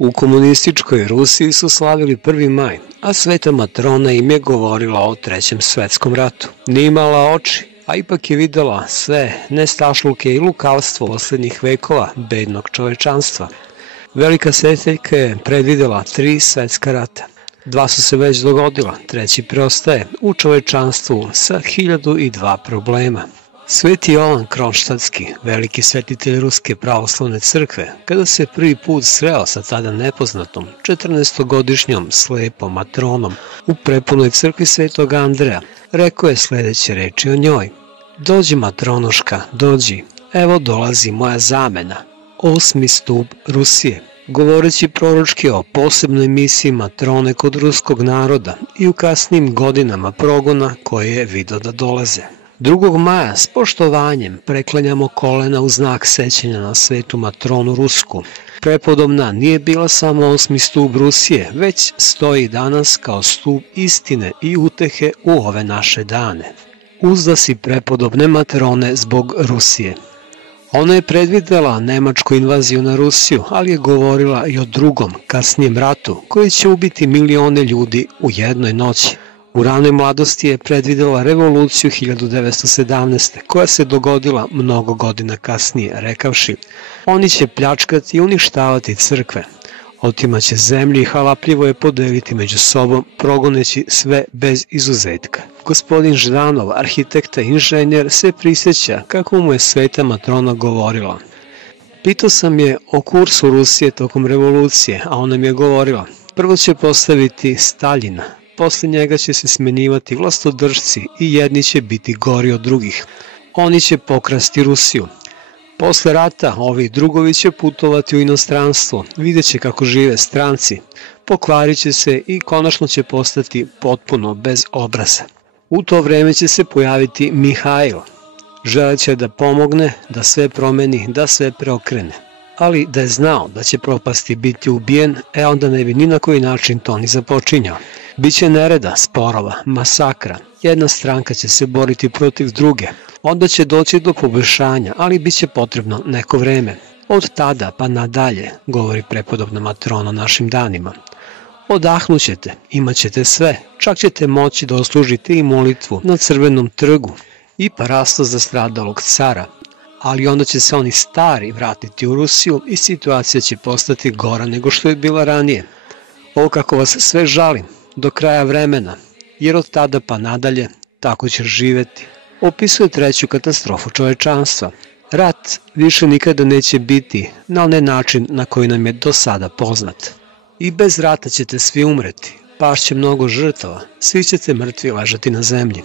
U komunističkoj Rusiji su slavili 1. maj, a sveta matrona im je govorila o Trećem svetskom ratu. Nije imala oči, a ipak je videla sve nestašluke i lukavstvo poslednjih vekova bednog čovečanstva. Velika svetiteljka je predvidela 3 svetska rata. 2 su se već dogodila, 3. preostaje u čovečanstvu sa 1002 problema. Sveti Jovan Kronštadtski, veliki svetitelj Ruske pravoslavne crkve, kada se prvi put sreo sa tada nepoznatom 14-godišnjom slepom matronom u prepunoj crkvi Svetog Andreja, rekao je sledeće reči o njoj. Dođi matronoška, dođi, evo dolazi moja zamena, 8. stub Rusije. Govoreći proročki o posebnoj misiji matrone kod ruskog naroda i u kasnim godinama progona koje je video da dolaze. 2. maja s poštovanjem preklanjamo kolena u znak sećanja na svetu matronu Rusku. Prepodobna nije bila samo 8. stub Rusije, već stoji danas kao stub istine i utehe u ove naše dane. Uzda si prepodobne matrone zbog Rusije. Ona je predvidela nemačku invaziju na Rusiju, ali je govorila i o drugom, kasnijem ratu, koji će ubiti milione ljudi u jednoj noći. U ranoj mladosti je predvidela revoluciju 1917. koja se dogodila mnogo godina kasnije, rekavši: oni će pljačkati i uništavati crkve, otimaće zemlju i halapljivo je podeliti među sobom, progoneći sve bez izuzetka. Gospodin Ždanov, arhitekta i inženjer, se prisjeća kako mu je sveta matrona govorila. Pitao sam je o kursu Rusije tokom revolucije, a ona mi je govorila: prvo će postaviti Staljina, posle njega će se smenjivati vlastodržci i jedni će biti gori od drugih. Oni će pokrasti Rusiju. Posle rata ovi drugovi će putovati u inostranstvo, vidjet će kako žive stranci, pokvarit će se i konačno će postati potpuno bez obraza. U to vreme će se pojaviti Mihajl. Želeće da pomogne, da sve promeni, da sve preokrene. Ali da je znao da će propasti biti ubijen, onda ne bi ni na koji način to ni započinjao. Biće nereda, sporova, masakra. Jedna stranka će se boriti protiv druge. Onda će doći do poboljšanja, ali bit će potrebno neko vreme. Od tada pa nadalje, govori prepodobna matrona našim danima. Odahnućete, imat ćete sve, čak ćete moći da oslužite i molitvu na Crvenom trgu i parasto za stradalog cara. Ali onda će se oni stari vratiti u Rusiju i situacija će postati gora nego što je bila ranije. Ovo kako vas sve žalim, do kraja vremena, jer od tada pa nadalje tako će živeti. Opisuje 3. katastrofu čovečanstva. Rat više nikada neće biti na onaj način na koji nam je do sada poznat. I bez rata ćete svi umreti, pašće mnogo žrtava, svi ćete mrtvi ležati na zemlji.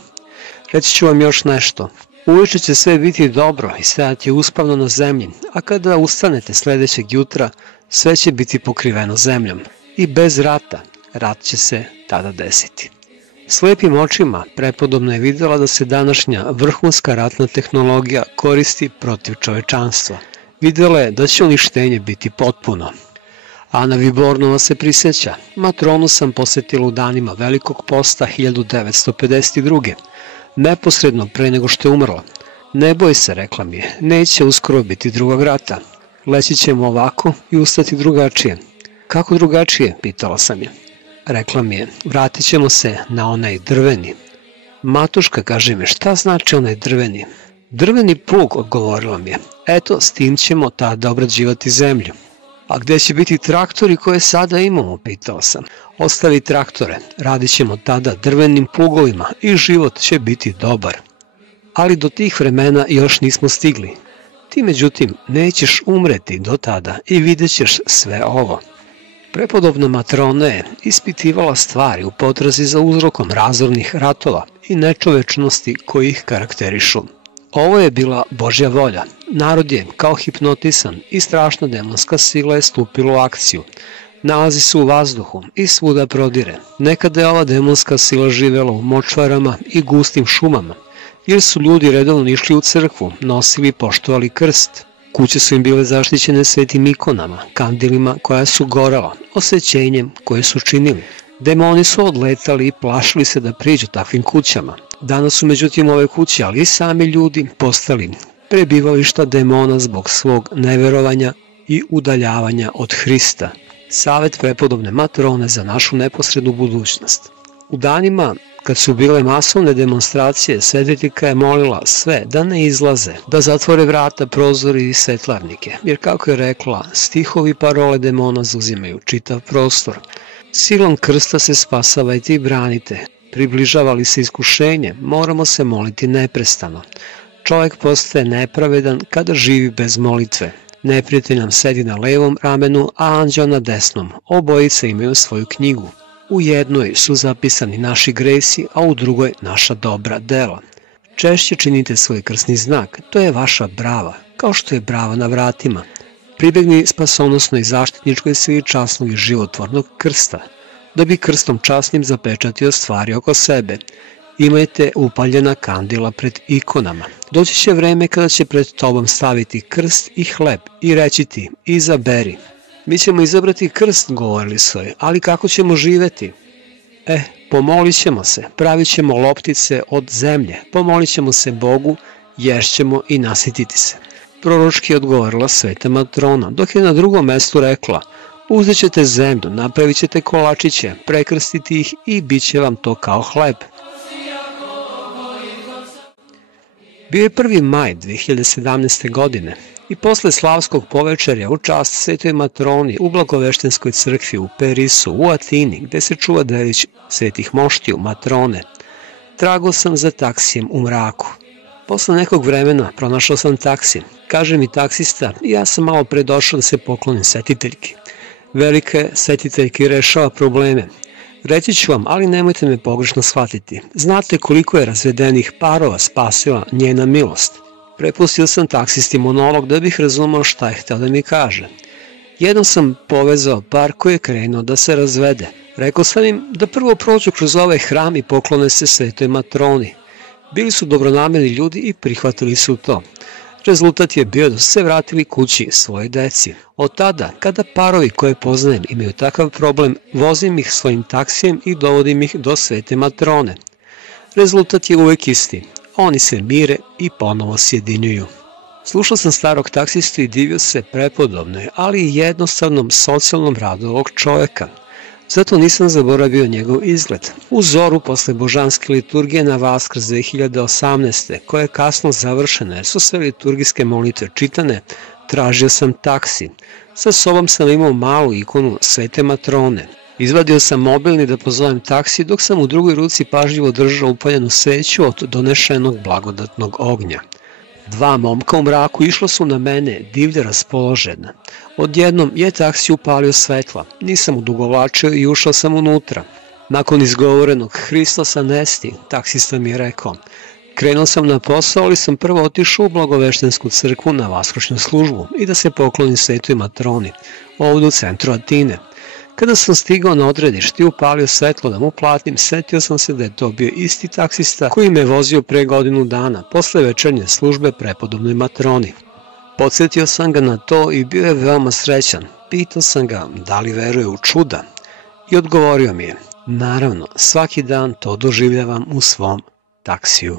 Reći ću vam još nešto. Uveče će sve biti dobro i stajati uspavno na zemlji, a kada ustanete sledećeg jutra, sve će biti pokriveno zemljom. I bez rata, rat će se tada desiti. Slepim očima prepodobna je videla da se današnja vrhunska ratna tehnologija koristi protiv čovečanstva. Videla je da će uništenje biti potpuno. Ana Vibornova se prisjeća: matronu sam posetila u danima Velikog posta 1952. Neposredno pre nego što je umrla. Ne boj se, rekla mi je, neće uskoro biti drugog rata. Leći ćemo ovako i ustati drugačije. Kako drugačije, pitala sam je. Rekla mi je, vratit ćemo se na onaj drveni. Matuška, kaže mi, šta znači onaj drveni? Drveni plug, odgovorila mi je. Eto, s tim ćemo tada obrađivati zemlju. A gde će biti traktori koje sada imamo, pitao sam. Ostavi traktore, radit ćemo tada drvenim plugovima i život će biti dobar. Ali do tih vremena još nismo stigli. Ti međutim nećeš umreti do tada i vidjet ćeš sve ovo. Prepodobna matrona je ispitivala stvari u potrazi za uzrokom razornih ratova i nečovečnosti koji ih karakterišu. Ovo je bila Božja volja. Narod je kao hipnotisan i strašna demonska sila je stupila u akciju. Nalazi se u vazduhu i svuda prodire. Nekada je ova demonska sila živela u močvarama i gustim šumama, jer su ljudi redovno išli u crkvu, nosili i poštovali krst. Kuće su im bile zaštićene svetim ikonama, kandilima koja su gorela, osvećenjem koje su činili. Demoni su odletali i plašili se da priđu takvim kućama. Danas su međutim ove kuće, ali i sami ljudi, postali prebivališta demona zbog svog neverovanja i udaljavanja od Hrista. Savet prepodobne matrone za našu neposrednu budućnost. U danima kad su bile masovne demonstracije, Svetlika je molila sve da ne izlaze, da zatvore vrata, prozori i svetlarnike, jer kako je rekla, stihovi parole demona zauzimaju čitav prostor. Silom krsta se spasavajte i branite. Približava li se iskušenje, moramo se moliti neprestano. Čovjek postaje nepravedan kada živi bez molitve. Neprijatelj nam sedi na levom ramenu, a anđeo na desnom. Obojica imaju svoju knjigu. U jednoj su zapisani naši gresi, a u drugoj naša dobra dela. Češće činite svoj krsni znak, to je vaša brava, kao što je brava na vratima. Pribegni spasonosnoj zaštitničkoj sili časnog i životvornog krsta, da bi krstom časnim zapečatio stvari oko sebe. Imajte upaljena kandila pred ikonama. Doći će vreme kada će pred tobom staviti krst i hleb i reći ti, izaberi. Mi ćemo izabrati krst, govorili su joj, ali kako ćemo živeti? Pomolit ćemo se, pravit ćemo loptice od zemlje, pomolit ćemo se Bogu, ješćemo i nasititi se. Proročki je odgovorila sveta matrona, dok je na drugom mestu rekla, uzet ćete zemlju, napravit ćete kolačiće, prekrstiti ih i bit će vam to kao hleb. Bio je 1. maj 2017. godine i posle slavskog povečerja u čast svetoj matroni u Blagoveštenskoj crkvi u Perisu u Atini, gde se čuva delić svetih moštiju matrone, tragao sam za taksijem u mraku. Posle nekog vremena pronašao sam taksi. Kaže mi taksista, ja sam malo pre došao da se poklonim svetiteljki. Velika je svetiteljka i rešava probleme. Reći ću vam, ali nemojte me pogrešno shvatiti. Znate koliko je razvedenih parova spasila njena milost? Prepustio sam taksisti monolog da bih razumao šta je hteo da mi kaže. Jednom sam povezao par koji je krenuo da se razvede. Rekao sam im da prvo prođu kroz ovaj hram i poklone se svetoj matroni. Bili su dobronamerni ljudi i prihvatili su to. Rezultat je bio da su se vratili kući svoje deci. Od tada, kada parovi koje poznajem imaju takav problem, vozim ih svojim taksijem i dovodim ih do svete matrone. Rezultat je uvek isti. Oni se mire i ponovo sjedinjuju. Slušao sam starog taksistu i divio se prepodobnoj, ali i jednostavnom socijalnom radu ovog čoveka. Zato nisam zaboravio njegov izgled. U zoru posle božanske liturgije na Vaskrs 2018. koja je kasno završena jer su sve liturgijske molitve čitane, tražio sam taksi. Sa sobom sam imao malu ikonu svete matrone. Izvadio sam mobilni da pozovem taksi dok sam u drugoj ruci pažljivo držao upaljenu sveću od donešenog blagodatnog ognja. Dva momka u mraku išla su na mene, divlje raspoložena. Odjednom je taksi upalio svetla, nisam odugovlačio i ušao sam unutra. Nakon izgovorenog Hristos anesti, taksista mi je rekao, krenuo sam na posao, ali sam prvo otišao u Blagoveštensku crkvu na vaskršnju službu i da se poklonim svetoj matroni, ovdje u centru Atine. Kada sam stigao na odredište i upalio svetlo da mu platim, setio sam se da je to bio isti taksista koji me vozio pre godinu dana, posle večernje službe prepodobnoj matroni. Podsjetio sam ga na to i bio je veoma srećan. Pitao sam ga da li veruje u čuda i odgovorio mi je, naravno, svaki dan to doživljavam u svom taksiju.